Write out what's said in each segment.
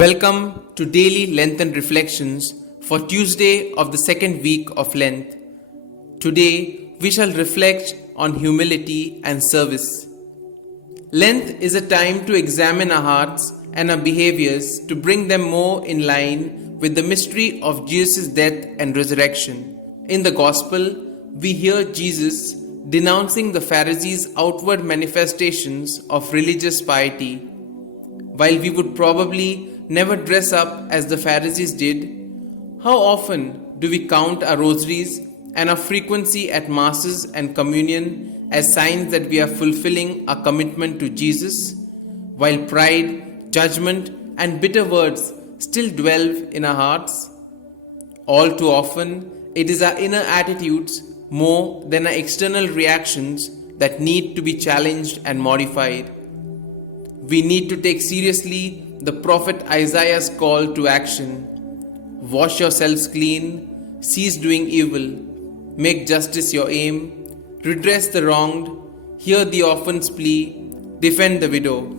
Welcome to daily Lenten reflections for Tuesday of the second week of Lent. Today we shall reflect on humility and service. Lent is a time to examine our hearts and our behaviors to bring them more in line with the mystery of Jesus' death and resurrection. In the Gospel, we hear Jesus denouncing the Pharisees' outward manifestations of religious piety. While we would probably never dress up as the Pharisees did, how often do we count our rosaries and our frequency at masses and communion as signs that we are fulfilling our commitment to Jesus, while pride, judgment, and bitter words still dwell in our hearts? All too often, it is our inner attitudes more than our external reactions that need to be challenged and modified. We need to take seriously the prophet Isaiah's call to action. Wash yourselves clean, cease doing evil, make justice your aim, redress the wronged, hear the orphan's plea, defend the widow.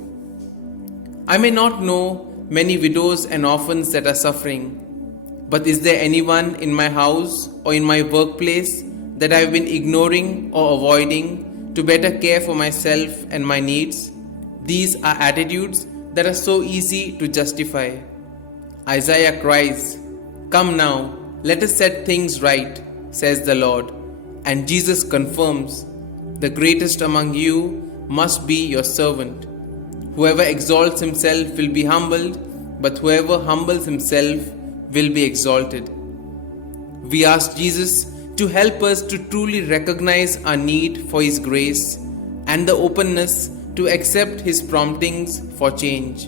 I may not know many widows and orphans that are suffering, but is there anyone in my house or in my workplace that I have been ignoring or avoiding to better care for myself and my needs? These are attitudes that are so easy to justify. Isaiah cries, "Come now, let us set things right," says the Lord. And Jesus confirms, "The greatest among you must be your servant. Whoever exalts himself will be humbled, but whoever humbles himself will be exalted." We ask Jesus to help us to truly recognize our need for His grace and the openness to accept His promptings for change.